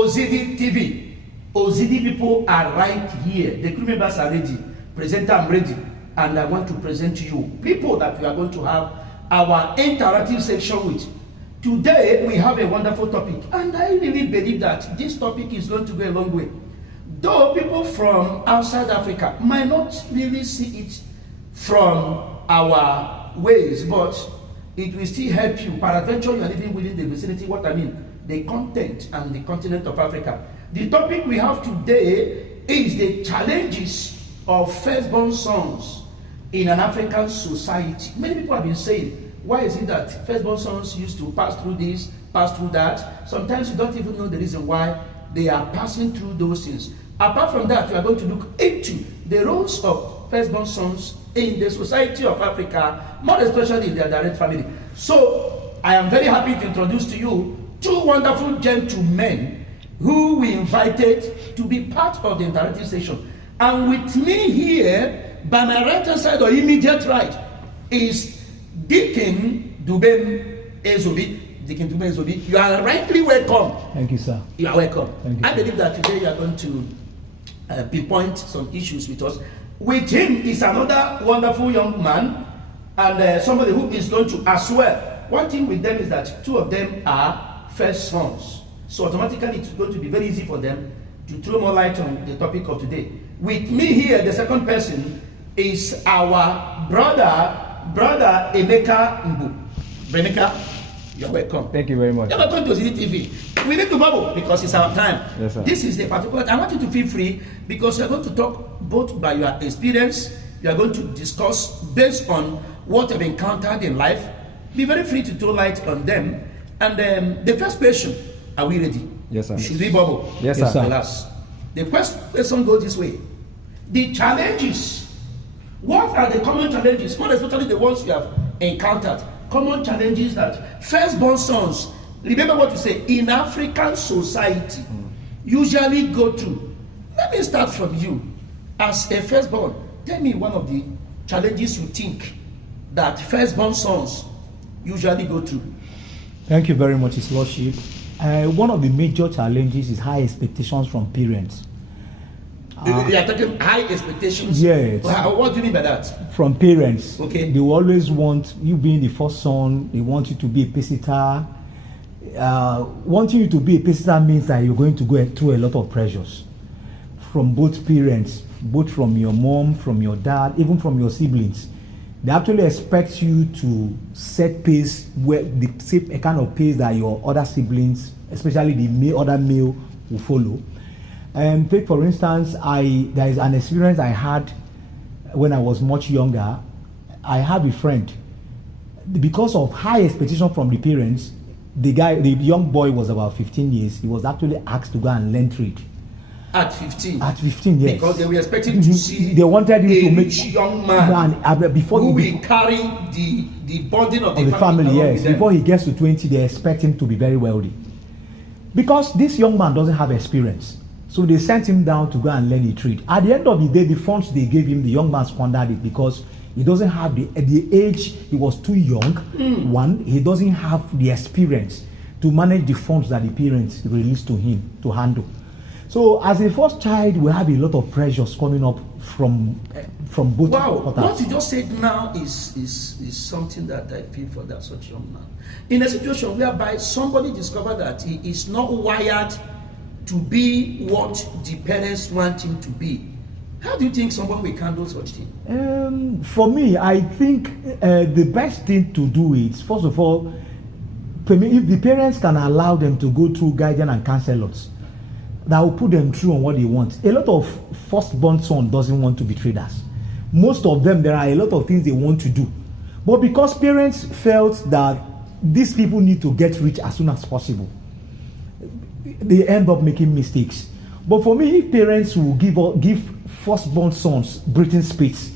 Ozidi TV. Ozidi people are right here. The crew members are ready. Presenter, I'm ready. And I want to present to you people that we are going to have our interactive section with. Today, we have a wonderful topic. And I really believe that this topic is going to go a long way. Though people from outside Africa might not really see it from our ways, but it will still help you. Peradventure, you are living within the vicinity, what I mean, the content and the continent of Africa. The topic we have today is the challenges of firstborn sons in an African society. Many people have been saying, why is it that firstborn sons used to pass through this, pass through that? Sometimes you don't even know the reason why they are passing through those things. Apart from that, we are going to look into the roles of firstborn sons in the society of Africa, more especially in their direct family. So, I am very happy to introduce to you two wonderful gentlemen who we invited to be part of the interactive session. And with me here, by my right hand side or immediate right, is Deacon Dubem Ezobi. Deacon Dubem Ezobi, you are rightly welcome. Thank you, sir. You are welcome. Thank you. I believe that today you are going to pinpoint some issues with us. With him is another wonderful young man and somebody who is going to as well. One thing with them is that two of them are first sons. So automatically it's going to be very easy for them to throw more light on the topic of today. With me here, the second person is our brother Emeka Mbu. Emeka, you're welcome. Thank you very much. You're welcome to Ozidi TV. We need to bubble because it's our time. Yes, sir. This is the particular. I want you to feel free because we are going to talk both by your experience. We are going to discuss based on what you've encountered in life. Be very free to throw light on them. And the first question, are we ready? Yes, sir. Should we bubble? Yes, sir. Alas. The first question goes this way. The challenges. What are the common challenges? Not especially the ones you have encountered. Common challenges that firstborn sons, remember what you say, in African society, usually go through. Let me start from you. As a firstborn, tell me one of the challenges you think that firstborn sons usually go through. Thank you very much, His Lordship. One of the major challenges is high expectations from parents. You are talking high expectations? Yes. What do you mean by that? From parents. Okay. They will always want you being the first son, they want you to be a pesita. Wanting you to be a pesita means that you're going to go through a lot of pressures from both parents, both from your mom, from your dad, even from your siblings. They actually expect you to set pace where the same kind of pace that your other siblings, especially the other male, will follow. Take for instance, there is an experience I had when I was much younger. I have a friend. Because of high expectation from the parents, the young boy was about 15 years. He was actually asked to go and learn trade. At 15? At 15, yes. Because they were expecting to see they wanted him to make young man before who will carry the burden of the family. Yes, before he gets to 20, they expect him to be very wealthy. Because this young man doesn't have experience. So they sent him down to go and learn a trade. At the end of the day, the funds they gave him, the young man squandered it because he doesn't have the age, he was too young. One, he doesn't have the experience to manage the funds that the parents released to him to handle. So as a first child, we have a lot of pressures coming up from both. Wow, what you just said now is something that I feel for that such young man. In a situation whereby somebody discovered that he is not wired to be what the parents want him to be, how do you think someone will handle such thing? For me, I think the best thing to do is, first of all, if the parents can allow them to go through guidance and counselors that will put them through on what they want. A lot of firstborn son doesn't want to be traders. Most of them, there are a lot of things they want to do. But because parents felt that these people need to get rich as soon as possible, they end up making mistakes. But for me, if parents will give firstborn sons breathing space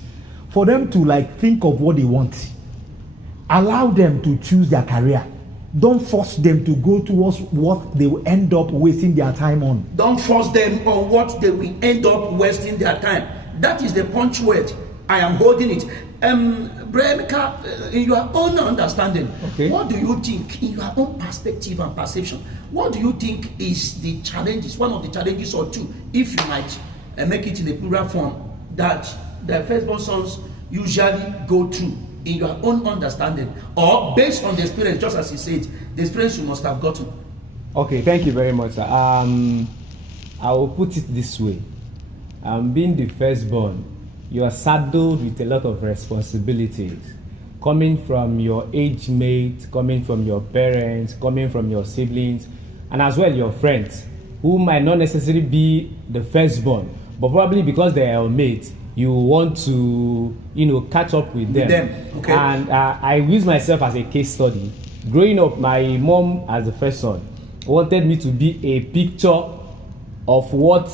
for them to think of what they want, allow them to choose their career. Don't force them to go towards what they will end up wasting their time on. Don't force them on what they will end up wasting their time. That is the punch word. I am holding it. Bremika, in your own understanding, Okay. what do you think, in your own perspective and perception, what do you think is the challenges, one of the challenges or two, if you might make it in a plural form, that the firstborn sons usually go through in your own understanding, or based on the experience, just as he said, the experience you must have gotten? Okay, thank you very much, sir. I will put it this way. Being the firstborn, you are saddled with a lot of responsibilities, coming from your age mate, coming from your parents, coming from your siblings, and as well your friends, who might not necessarily be the firstborn, but probably because they are your mates, you want to, catch up with them. Okay. And I use myself as a case study. Growing up, my mom, as the first son, wanted me to be a picture of what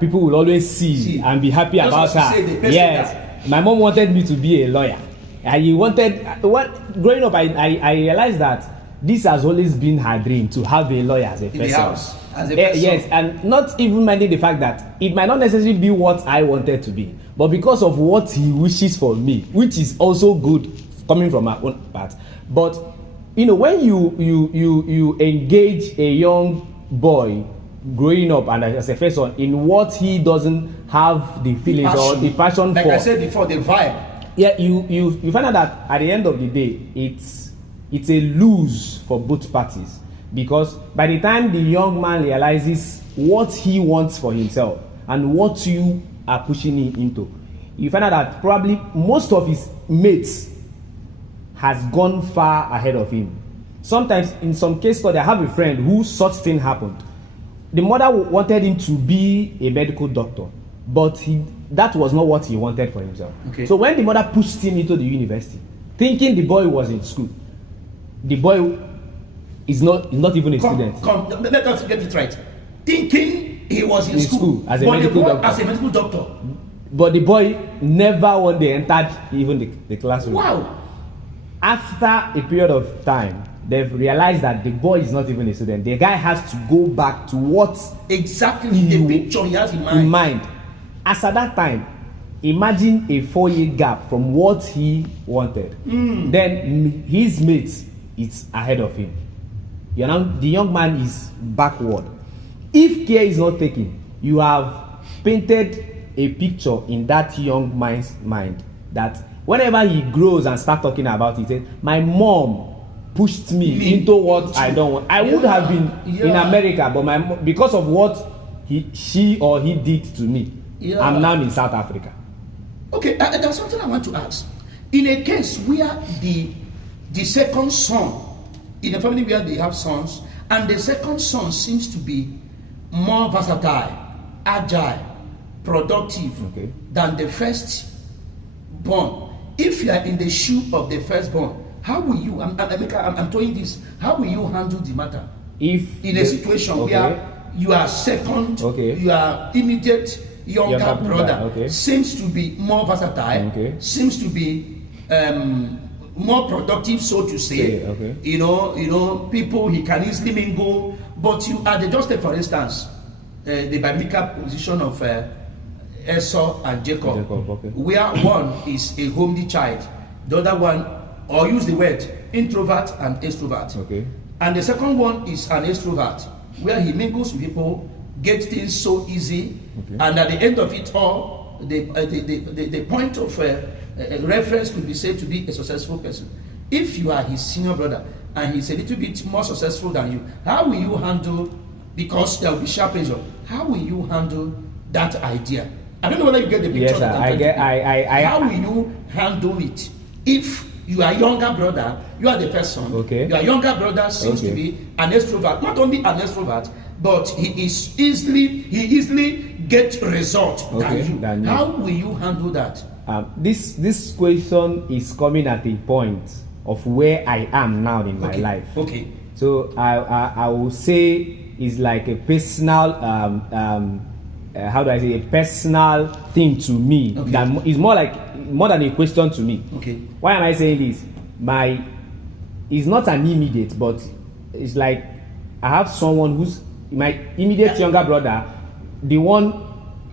people will always see and be happy just about her. Yes, my mom wanted me to be a lawyer. And growing up, I realized that this has always been her dream, to have a lawyer as a in first the son. house, as a first Yes, son. and not even minding the fact that it might not necessarily be what I wanted to be, but because of what he wishes for me, which is also good coming from my own part. But when you engage a young boy growing up and as a first son in what he doesn't have the feelings or the passion like for, I said before, the vibe. yeah, you find out that at the end of the day, it's a lose for both parties, because by the time the young man realizes what he wants for himself and what you are pushing him into, you find out that probably most of his mates has gone far ahead of him. Sometimes, in some case study, I have a friend who such thing happened. The mother wanted him to be a medical doctor, but that was not what he wanted for himself. Okay. So when the mother pushed him into the university, thinking the boy was in school, the boy is not even a student. Let us get it right. Thinking he was in school as a but medical the boy, doctor. as a medical doctor. But the boy never one day entered even the classroom. Wow. After a period of time, they've realized that the boy is not even a student. The guy has to go back to what Exactly the picture he has in mind. As at that time, imagine a 4-year gap from what he wanted. Then his mates is ahead of him. The young man is backward. If care is not taken, you have painted a picture in that young man's mind that whenever he grows and start talking about it, he says, my mom pushed me into what I don't want. I would have been in America, but because of what she or he did to me, I'm now in South Africa. Okay, there's something I want to ask. In a case where the second son, in a family where they have sons, and the second son seems to be more versatile, agile, productive than the first born. If you are in the shoe of the firstborn, how will you? I'm throwing this. How will you handle the matter? If in a situation where you are second, you are immediate younger brother, seems to be more versatile, seems to be more productive, so to say. People he can easily mingle. But you are just take for instance the biblical position of Esau and Jacob, where one is a homely child, the other one, or use the word introvert and extrovert, and the second one is an extrovert, where he mingles with people, gets things so easy, and at the end of it all, the point of reference could be said to be a successful person. If you are his senior brother and he's a little bit more successful than you, how will you handle, because there will be sharp pressure, how will you handle that idea? I don't know whether you get the picture. Yes, sir. I get. How will you handle it if you are younger brother, you are the first son, your younger brother seems to be an extrovert, not only an extrovert, but he easily get result than you. How will you handle that? This question is coming at a point of where I am now in my life. So I will say it's like a personal how do I say, a personal thing to me. That is more than a question to me. Why am I saying this? It's not an immediate, but it's like I have someone who's my immediate younger brother, the one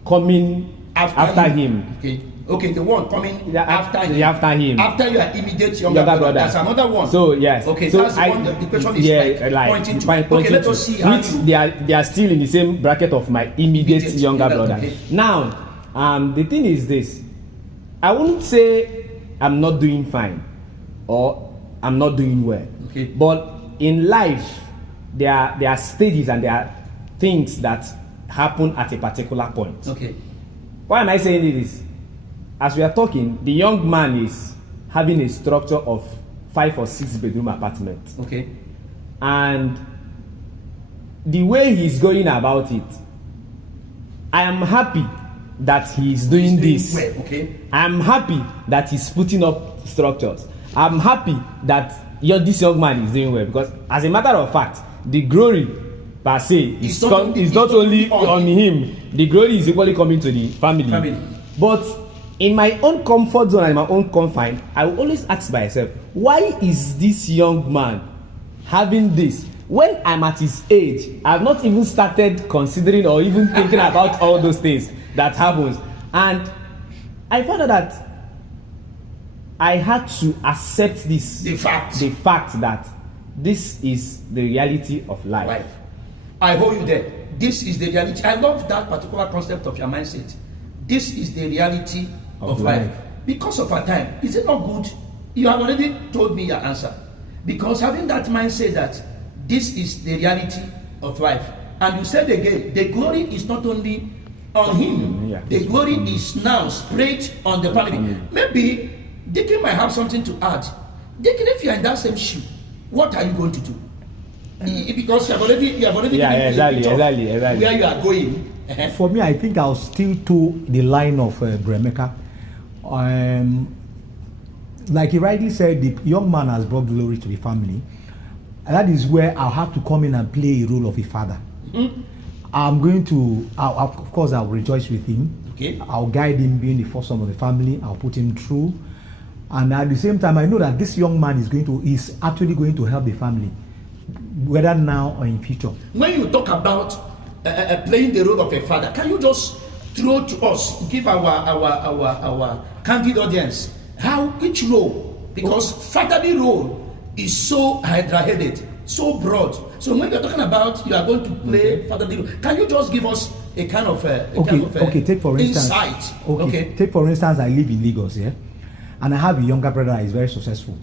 coming after him. Okay, the one coming after him. After your immediate younger brother. That's another one. So yes. Okay, so that's the one the question is pointing to. Okay, let us see how they are still in the same bracket of my immediate younger brother. Okay. Now, the thing is this. I wouldn't say I'm not doing fine or I'm not doing well. Okay. But in life, there are stages and there are things that happen at a particular point. Okay. Why am I saying this? As we are talking, the young man is having a structure of 5 or 6 bedroom apartment. Okay. And the way he's going about it, I am happy that he's doing this. Well, okay. I'm happy that he's putting up structures. I'm happy that this young man is doing well, because as a matter of fact, the glory per se is not only on him. The glory is equally coming to the family. But in my own comfort zone and my own confine, I will always ask myself, why is this young man having this? When I'm at his age, I've not even started considering or even thinking about all those things that happens. And I found out that I had to accept this. The fact that this is the reality of life. I hold you there. This is the reality. I love that particular concept of your mindset. This is the reality of life. Because of our time, is it not good? You have already told me your answer. Because having that mindset that this is the reality of life, and you said again, the glory is not only on him, the glory is now spread on the family. Maybe Deacon might have something to add. Deacon, if you are in that same shoe, what are you going to do? Because you have already exactly. where you are going. For me, I think I'll still to the line of Bremeka. Like he rightly said, the young man has brought glory to the family. And that is where I'll have to come in and play a role of a father. Mm-hmm. Of course, I'll rejoice with him. Okay. I'll guide him, being the first son of the family. I'll put him through. And at the same time, I know that this young man is actually going to help the family, whether now or in future. When you talk about playing the role of a father, can you just throw to us, give our candid audience, which role? Because fatherly role is so hydra-headed, so broad. So when you're talking about you are going to play fatherly role, can you just give us a kind of take for instance, insight? Take for instance, I live in Lagos, and I have a younger brother that is very successful.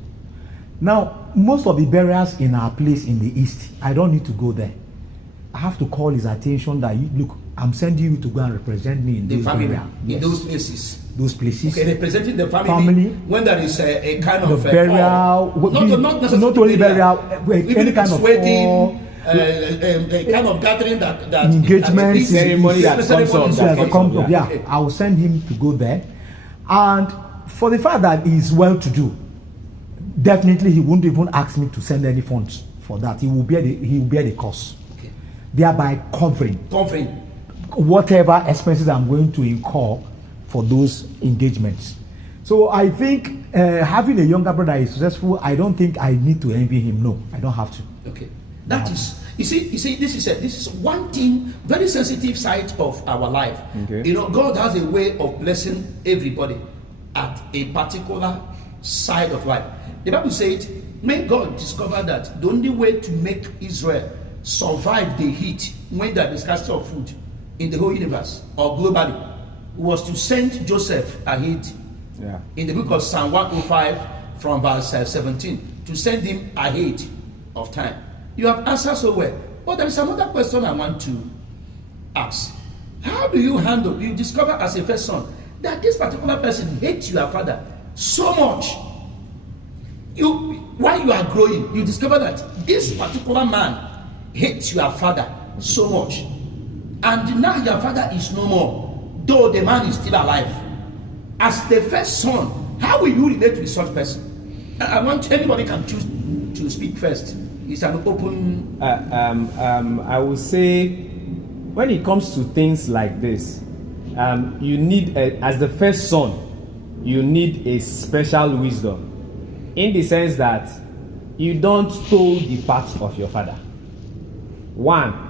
Now, most of the burials in our place in the east, I don't need to go there. I have to call his attention that, look, I'm sending you to go and represent me in the those family, burials. in those places. Those places. Okay, representing the family when there is a kind of burial, not only burial, any kind of wedding, a kind of gathering that engagement ceremony that comes up. Okay. I will send him to go there, and for the fact that he is well-to-do, definitely he won't even ask me to send any funds for that. He will bear the cost, thereby covering whatever expenses I'm going to incur for those engagements. So I think having a younger brother is successful. I don't think I need to envy him. No, I don't have to. Okay, that is. You see, this is one thing, very sensitive side of our life. Okay. God has a way of blessing everybody at a particular side of life. The Bible said, when God discovered that the only way to make Israel survive the heat when there is scarcity of food in the whole universe or globally was to send Joseph ahead. In the book of Psalm 105 from verse 17, to send him ahead of time. You have answered so well. But there is another question I want to ask. How do you handle, you discover as a first son that this particular person hates your father so much? While you are growing, you discover that this particular man hates your father so much. And now your father is no more, though the man is still alive. As the first son, how will you relate with such person? I want anybody can choose to speak first. It's an open. I would say, when it comes to things like this, you need, as the first son, you need a special wisdom, in the sense that you don't toe the path of your father. One,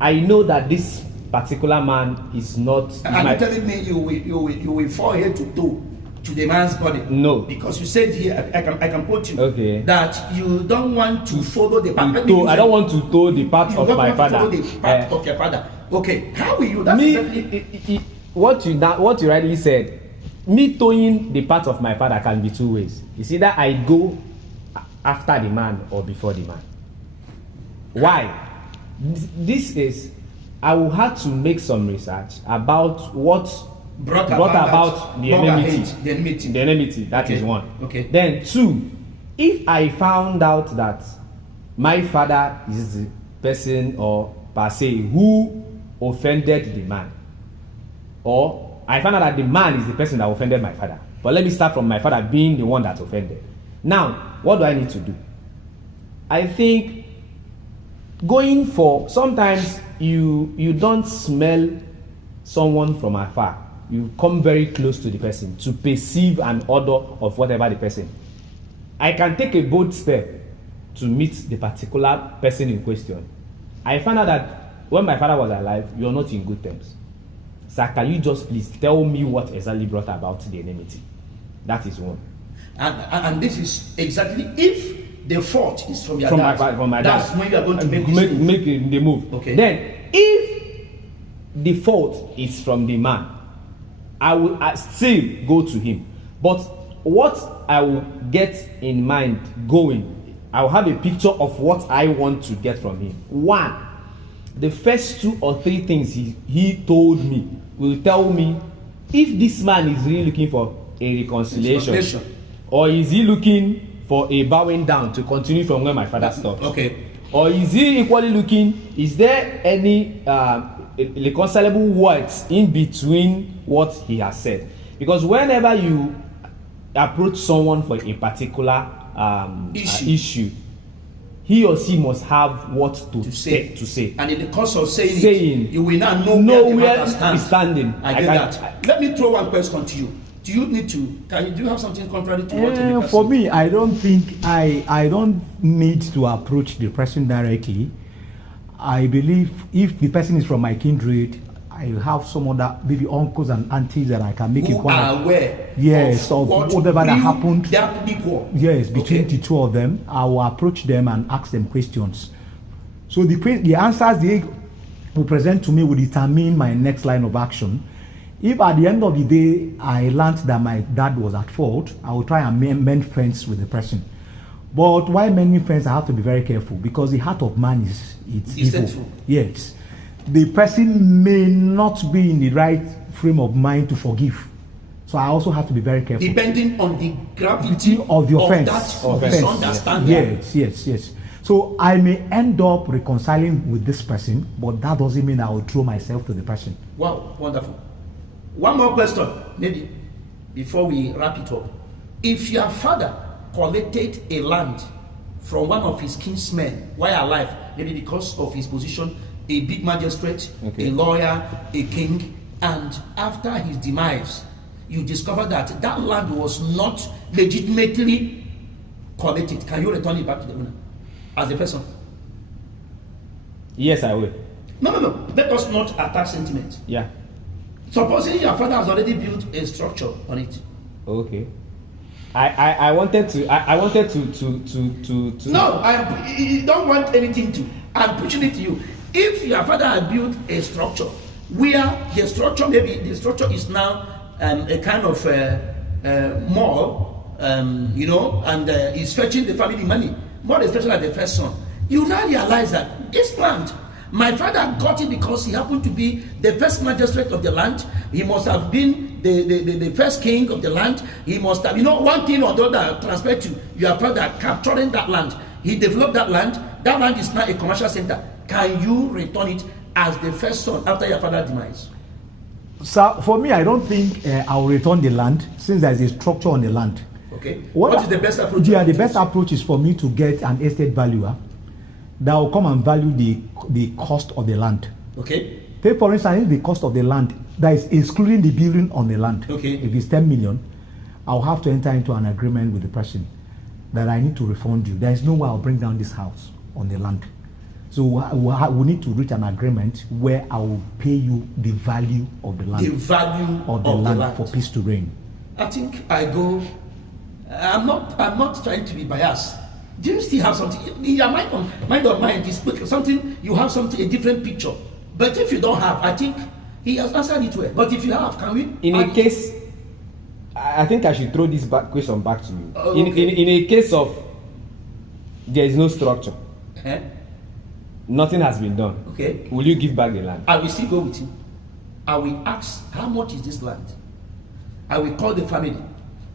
I know that this particular man is not. Are you telling me you will fall head to toe to the man's body? No. Because you said here, I can quote you, Okay, that you don't want to follow the path. I don't want to toe the path of my father. Follow the path of your father. Okay, how will you? That's Me, exactly what you rightly said. Me towing the path of my father can be two ways. It's either I go after the man or before the man. Why? This is, I will have to make some research about what brought about the enmity. The enmity, that is one. Okay. Then two, if I found out that my father is the person or per se who offended the man, or I found out that the man is the person that offended my father. But let me start from my father being the one that offended. Now, what do I need to do? I think going for, sometimes you don't smell someone from afar. You come very close to the person to perceive an odor of whatever the person. I can take a bold step to meet the particular person in question. I found out that when my father was alive, you are not in good terms. Sir, can you just please tell me what exactly brought about the enmity? That is one. And this is exactly, if the fault is from your From dad, my that's dad. when you are going to make the move. Okay. Then, if the fault is from the man, I still go to him. But what I will get in mind going, I will have a picture of what I want to get from him. One, the first 2 or 3 things he told me will tell me if this man is really looking for a reconciliation, or is he looking for a bowing down to continue from where my father stopped. Okay. Or is he equally looking, is there any reconcilable words in between what he has said? Because whenever you approach someone for a particular issue, he or she must have what to say. And in the course of saying it, you will not know where the matter standing. I get that. Let me throw one question to you. Do you need to? Do you have something contrary to what? For me, I don't think I don't need to approach the person directly. I believe if the person is from my kindred, I have some other maybe uncles and aunties that I can make who are aware. Yes, of whatever that happened. Yes, between the two of them, I will approach them and ask them questions. So the answers they will present to me will determine my next line of action. If at the end of the day I learned that my dad was at fault, I will try and mend friends with the person. But while mending friends, I have to be very careful because the heart of man is evil. Yes, the person may not be in the right frame of mind to forgive. So I also have to be very careful. Depending on the gravity of the offense. Yes. So I may end up reconciling with this person, but that doesn't mean I will throw myself to the person. Wow, wonderful. One more question, maybe, before we wrap it up. If your father collected a land from one of his kinsmen while alive, maybe because of his position, a big magistrate, a lawyer, a king, and after his demise, you discover that that land was not legitimately collected, can you return it back to the owner as a person? Yes, I will. No. Let us not attack sentiment. Yeah. Supposing your father has already built a structure on it. Okay. I wanted to. No, I don't want anything to. I'm pushing it to you. If your father had built a structure where the structure, maybe the structure is now a kind of mall, and is fetching the family money, more especially like the first son, you now realize that this land, my father got it because he happened to be the first magistrate of the land. He must have been the first king of the land. He must have, one thing or the other transferred to your father capturing that land. He developed that land. That land is now a commercial center. Can you return it as the first son after your father's demise? So for me, I don't think I will return the land since there is a structure on the land. Okay. What is the best approach? Yeah, the best approach is for me to get an estate valuer that will come and value the cost of the land. Okay. Take for instance, if the cost of the land that is excluding the building on the land. Okay. If it's 10 million, I'll have to enter into an agreement with the person that I need to refund you. There is no way I'll bring down this house on the land. So we need to reach an agreement where I will pay you the value of the land. The value of the land for peace to reign. I think I'm not trying to be biased. Do you still have something in your mind of mind is something, you have something, a different picture. But if you don't have, I think he has answered it well. But if you have, can we? In a case, I think I should throw this question back to you. Okay. In a case of there is no structure, nothing has been done. Okay. Will you give back the land? I will still go with you. I will ask, how much is this land? I will call the family.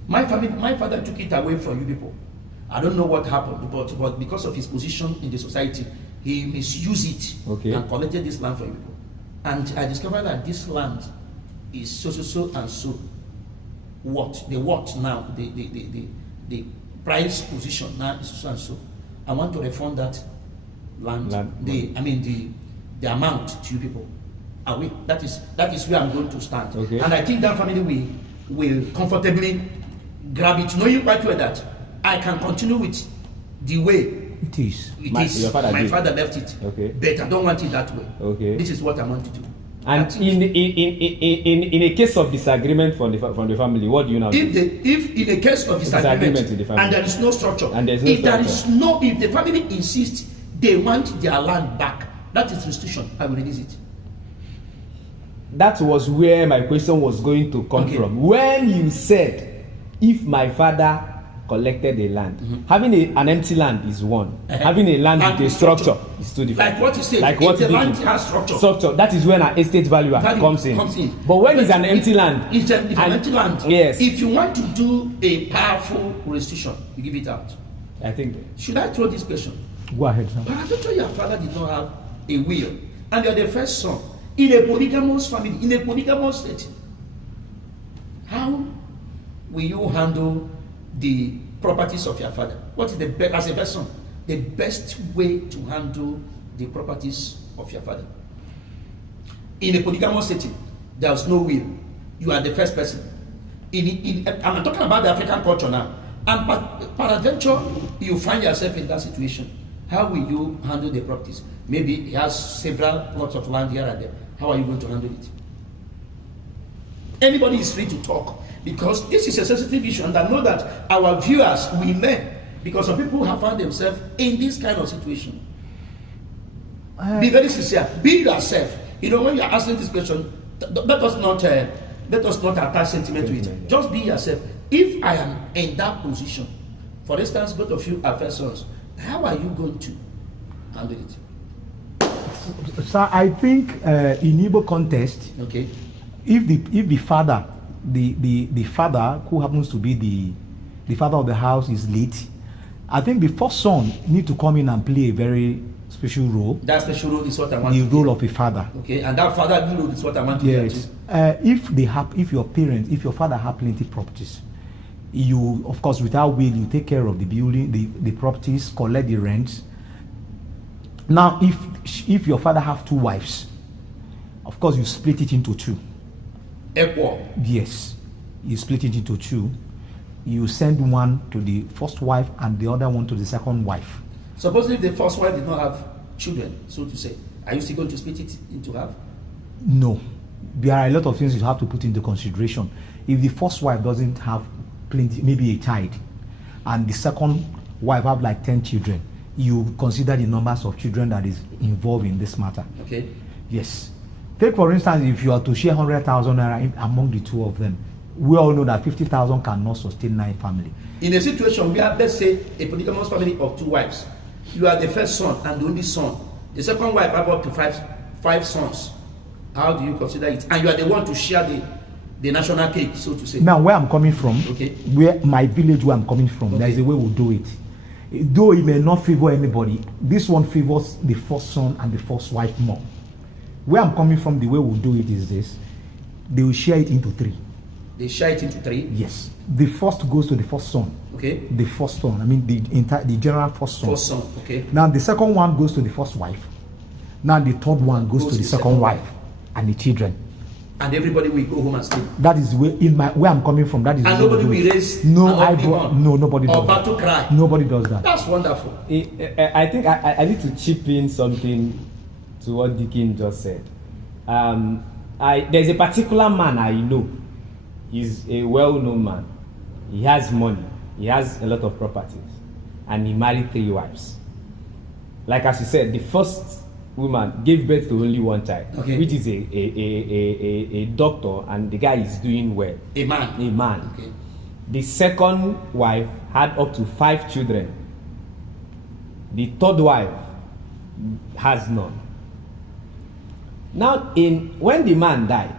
My father took it away from you people. I don't know what happened, but because of his position in the society, he misused it and collected this land from you people. And I discovered that this land is so and so. What now? The price position now is so and so. I want to refund that land. The amount to you people. Away. That is where I'm going to stand. Okay. And I think that family will comfortably grab it, knowing quite well that I can continue with the way it is. My father left it. Okay. But I don't want it that way. Okay. This is what I want to do. And in a case of disagreement from the family, what do you now do? If in a case of disagreement in the family, and there is no structure, if the family insists they want their land back, that is restriction, I will release it. That was where my question was going to come from. When you said, if my father collected a land, having an empty land is one. Having a land with a structure is two different. Like what you said, like what if the land has structure, that is when an estate valuer comes in. But when it's an empty land, it's an empty land. Yes. If you want to do a powerful restriction, you give it out. I think. Should I throw this question? Go ahead, sir. But I thought your father did not have a will, and you're the first son in a polygamous family, in a polygamous setting. How will you handle the properties of your father? What is the best, as a person, the best way to handle the properties of your father? In a polygamous setting, there's no will. You are the first person. I'm talking about the African culture now. And peradventure, you find yourself in that situation. How will you handle the properties? Maybe he has several plots of land here and there. How are you going to handle it? Anybody is free to talk, because this is a sensitive issue, and I know that our viewers will learn, because some people have found themselves in this kind of situation. Be very sincere. Be yourself. You know, when you are asking this question, let us not attach sentiment to it. Just be yourself. If I am in that position, for instance, both of you are first sons, how are you going to handle it? So I think in Igbo context, if the father, the father who happens to be the father of the house is late, I think the first son need to come in and play a very special role. That special role is what I want. The role of a father. Okay, and that father role is what I want to do. If your father have plenty properties, you, of course, without will, you take care of the building, the properties, collect the rent. Now, if your father have two wives, of course, you split it into two. Equal. Yes, you split it into two. You send one to the first wife and the other one to the second wife. Supposedly, the first wife did not have children, so to say, are you still going to split it into half? No, there are a lot of things you have to put into consideration. If the first wife doesn't have plenty, maybe a child, and the second wife have like 10 children, you consider the numbers of children that is involved in this matter. Okay. Yes. Take for instance, if you are to share 100,000 naira among the two of them, we all know that 50,000 cannot sustain 9 family. In a situation where, let's say, a polygamous family of 2 wives, you are the first son and the only son. The second wife have up to five sons. How do you consider it? And you are the one to share the national cake, so to say. Now, where I'm coming from, where my village, where I'm coming from, there is a way we'll do it. Though it may not favor anybody, this one favors the first son and the first wife more. Where I'm coming from, the way we'll do it is this: they will share it into 3. They share it into 3? Yes. The first goes to the first son. Okay. The first son. I mean the general first son. First son. Okay. Now the second one goes to the first wife. Now the third one goes to the second wife and the children. and everybody will go home and sleep. That is where I'm coming from. That is. And nobody will raise. No, nobody does. Or battle cry. Nobody does that. That's wonderful. I think I need to chip in something to what Dikin just said. There's a particular man I know. He's a well-known man. He has money. He has a lot of properties, and he married 3 wives. Like as you said, the first woman gave birth to only 1 child, which is a doctor, and the guy is doing well. A man. Okay. The second wife had up to 5 children. The third wife has none. Now, when the man died,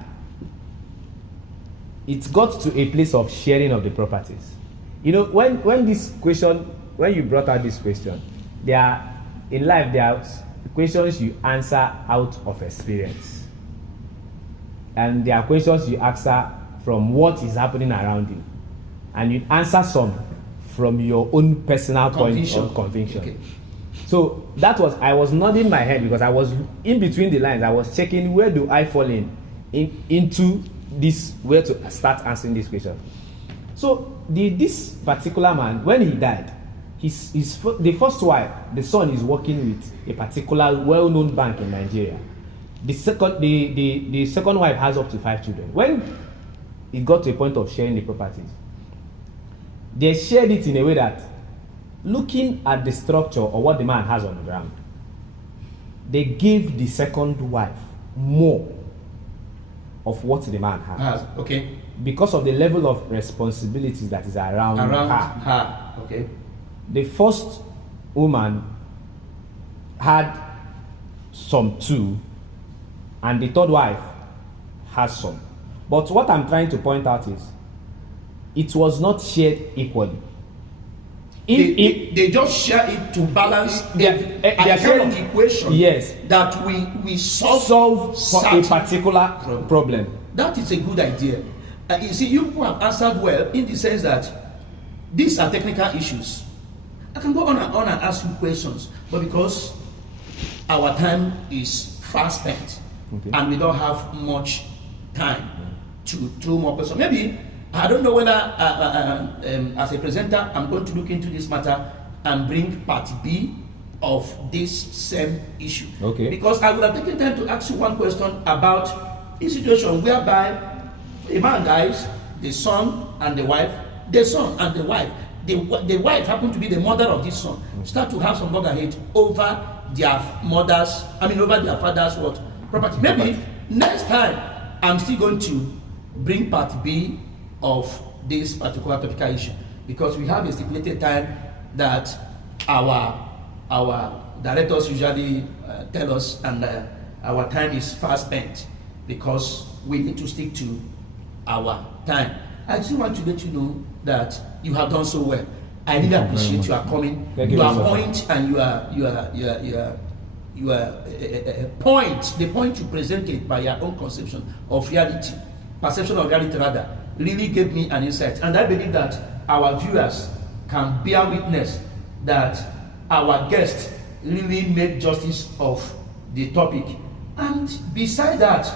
it got to a place of sharing of the properties. You know, when you brought out this question, in life there are questions you answer out of experience, and there are questions you answer from what is happening around you, and you answer some from your own personal point of conviction. Okay. So I was nodding my head because I was in between the lines. I was checking where do I fall into this, where to start answering this question. So this particular man, when he died, the first wife, the son is working with a particular well-known bank in Nigeria. The second wife has up to 5 children. When it got to a point of sharing the properties, they shared it in a way that, looking at the structure or what the man has on the ground, they gave the second wife more of what the man has. Okay. Because of the level of responsibilities that is around her. Okay. The first woman had some too, and the third wife has some. But what I'm trying to point out is, it was not shared equally. They just share it to balance a kind of equation. Yes. That we solve for a particular problem. That is a good idea. You see, you have answered well in the sense that these are technical issues. I can go on and ask you questions, but because our time is fast spent, and we don't have much time to throw more questions. Maybe, I don't know whether as a presenter I'm going to look into this matter and bring part B of this same issue. Okay. Because I would have taken time to ask you one question about a situation whereby a man dies, the son and the wife, the wife happened to be the mother of this son, start to have some loggerhead over their father's property. Maybe next time I'm still going to bring part B of this particular topical issue, because we have a stipulated time that our directors usually tell us, and our time is fast spent because we need to stick to our time. I just want to let you know that you have done so well. I really appreciate you are coming. Your point and the point you presented by your own conception of reality, perception of reality rather, really gave me an insight. And I believe that our viewers can bear witness that our guest really made justice of the topic. And beside that,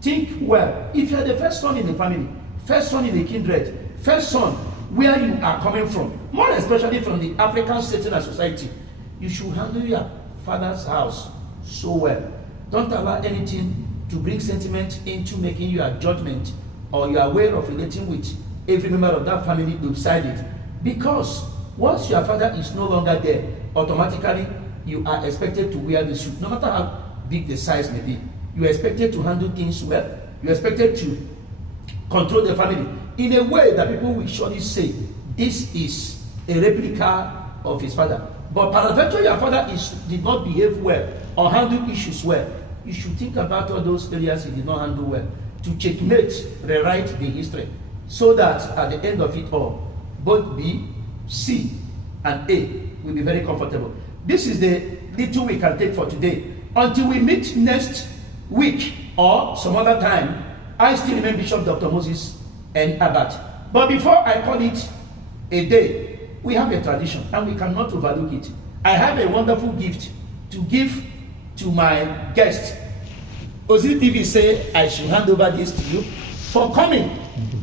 think well. If you're the first son in the family, first son in the kindred, first son where you are coming from, more especially from the African setting and society, you should handle your father's house so well. Don't allow anything to bring sentiment into making your judgment or your way of relating with every member of that family beside it. Because once your father is no longer there, automatically you are expected to wear the suit, no matter how big the size may be. You are expected to handle things well. You are expected to control the family in a way that people will surely say this is a replica of his father. But peradventure your father did not behave well or handle issues well, you should think about all those areas he did not handle well, to checkmate, rewrite the history, so that at the end of it all, both B, C, and A will be very comfortable. This is the little we can take for today. Until we meet next week or some other time, I still remain Bishop Dr. Moses and Abbott. But before I call it a day, we have a tradition and we cannot overlook it. I have a wonderful gift to give to my guest Ozidi TV say I should hand over this to you for coming.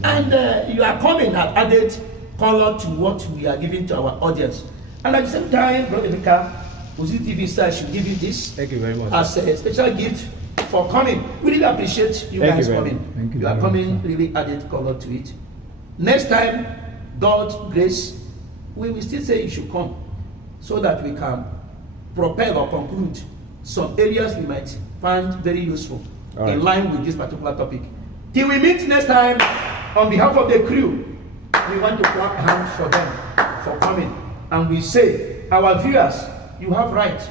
And you are coming at added color to what we are giving to our audience. And at the same time, Brother Emeka, Ozidi TV say I should give you this. Thank you very much. As a special gift for coming. We really appreciate you Thank guys you coming. Thank you You are very coming, much, really added color to it. Next time, God's grace, we will still say you should come so that we can propel or conclude some areas we might find very useful in line with this particular topic. Till we meet next time, on behalf of the crew, we want to clap hands for them for coming. And we say, our viewers, you have right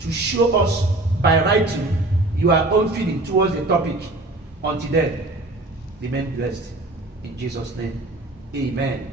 to show us by writing your own feeling towards the topic. Until then, remain blessed. In Jesus' name, amen.